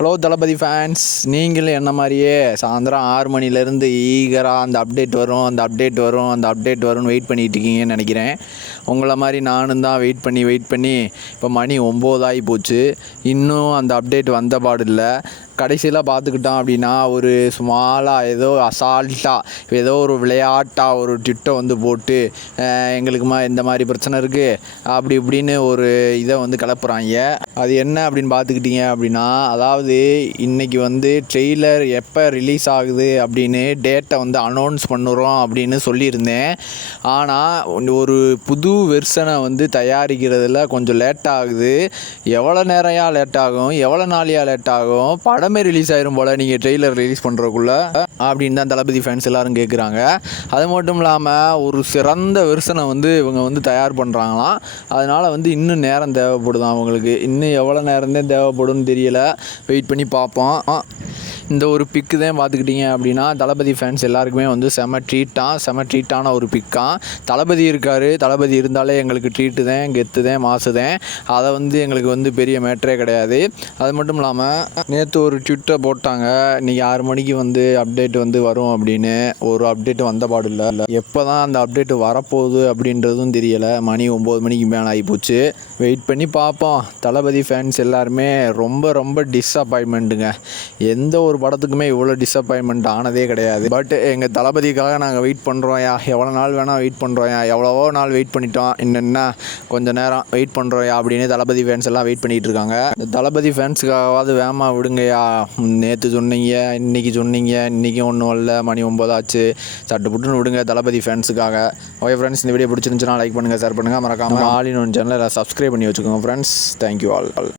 Hello தளபதி fans நீங்களும் என்ன மாதிரியே? சாயந்தரம் ஆறு மணிலேருந்து ஈகராக அந்த அப்டேட் வரும் அந்த அப்டேட் வரும் அந்த அப்டேட் வரும்னு வெயிட் பண்ணிகிட்டு இருக்கீங்கன்னு நினைக்கிறேன். உங்களை மாதிரி நானும் தான் வெயிட் பண்ணி வெயிட் பண்ணி இப்போ மணி ஒம்போதாகி போச்சு. இன்னும் அந்த அப்டேட் வந்த பாடு இல்லை. கடைசியில் பார்த்துக்கிட்டோம் அப்படின்னா ஒரு ஸ்மாலாக ஏதோ அசால்ட்டாக ஏதோ ஒரு விளையாட்டாக ஒரு ட்விட்டை வந்து போட்டு எங்களுக்குமா இந்த மாதிரி பிரச்சனை இருக்குது அப்படி இப்படின்னு ஒரு இதை வந்து கிளப்புறாங்க. அது என்ன அப்படின்னு பார்த்துக்கிட்டீங்க அப்படின்னா அதாவது இன்றைக்கி வந்து ட்ரெய்லர் எப்போ ரிலீஸ் ஆகுது அப்படின்னு டேட்டை வந்து அனௌன்ஸ் பண்ணுறோம் அப்படின்னு சொல்லியிருந்தேன். ஆனால் ஒரு புது வெர்ஷனை வந்து தயாரிக்கிறதுல கொஞ்சம் லேட் ஆகுது. எவ்வளோ நேரையாக லேட் ஆகும்? எவ்வளோ நாளையாக லேட் ஆகும்? படம் ரிலீஸ் ஆயிரும் போல். நீங்கள் ட்ரெய்லர் ரிலீஸ் பண்ணுறக்குள்ள அப்படின்னு தான் தளபதி ஃபேன்ஸ் எல்லாரும் கேட்குறாங்க அது மட்டும் இல்லாமல் ஒரு சிறந்த வெர்சனை வந்து இவங்க வந்து தயார் பண்ணுறாங்களாம் அதனால் வந்து இன்னும் நேரம் தேவைப்படுதான் அவங்களுக்கு. இன்னும் எவ்வளோ நேரம் தான் தேவைப்படும்னு தெரியல. வெயிட் பண்ணி பார்ப்போம். இந்த ஒரு பிக்கு தான் பார்த்துக்கிட்டிங்க அப்படின்னா தளபதி ஃபேன்ஸ் எல்லாருக்குமே வந்து செம ட்ரீட்டாக செம ட்ரீட்டான ஒரு பிக்காக தளபதி இருக்கார். தளபதி இருந்தாலே எங்களுக்கு ட்ரீட்டு தான் கெத்து தான் மாசு தான். அதை வந்து எங்களுக்கு வந்து பெரிய மேட்டரே கிடையாது. அது மட்டும் இல்லாமல் நேற்று ஒரு ட்விட்டை போட்டாங்க. இன்றைக்கி ஆறு மணிக்கு வந்து அப்டேட் வந்து வரும் அப்படின்னு. ஒரு அப்டேட் வந்த பாடு இல்லை. எப்போ தான் அந்த அப்டேட் வரப்போகுது அப்படின்றதும் தெரியலை. மணி ஒம்பது மணிக்கு மேலே ஆகிப்போச்சு வெயிட் பண்ணி பார்ப்போம். தளபதி ஃபேன்ஸ் எல்லாருமே ரொம்ப ரொம்ப டிஸப்பாயின்மெண்ட்டுங்க எந்த ஒரு படத்துக்குமே இவ்வளோ டிசப்பாயின்மெண்ட் ஆனதே கிடையாது. பட் எங்கள் தளபதிக்காக நாங்கள் வெயிட் பண்ணுறோம்யா எவ்வளோ நாள் வேணால் வெயிட் பண்ணுறோம்யா எவ்வளவோ நாள் வெயிட் பண்ணிட்டோம். என்னென்ன கொஞ்ச நேரம் வெயிட் பண்ணுறோம்யா அப்படின்னு தளபதி ஃபேன்ஸ் எல்லாம் வெயிட் பண்ணிகிட்டு இருக்காங்க. இந்த தளபதி ஃபேன்ஸுக்காகவாது வேமா விடுங்கய்யா நேற்று சொன்னீங்க இன்னைக்கு சொன்னீங்க இன்றைக்கி ஒன்றும் இல்லை மணி ஒம்பதாச்சு சட்டு புட்டுன்னு விடுங்க தளபதி ஃபேன்ஸுக்காக ஓகே ஃப்ரெண்ட்ஸ் இந்த வீடியோ பிடிச்சிருந்துச்சுன்னா லைக் பண்ணுங்கள் ஷேர் பண்ணுங்கள் மறக்காமல் ஆலின் ஒன் சேனலை சப்ஸ்கிரைப் பண்ணி வச்சுக்கோங்க ஃப்ரெண்ட்ஸ் தேங்க்யூ ஆல்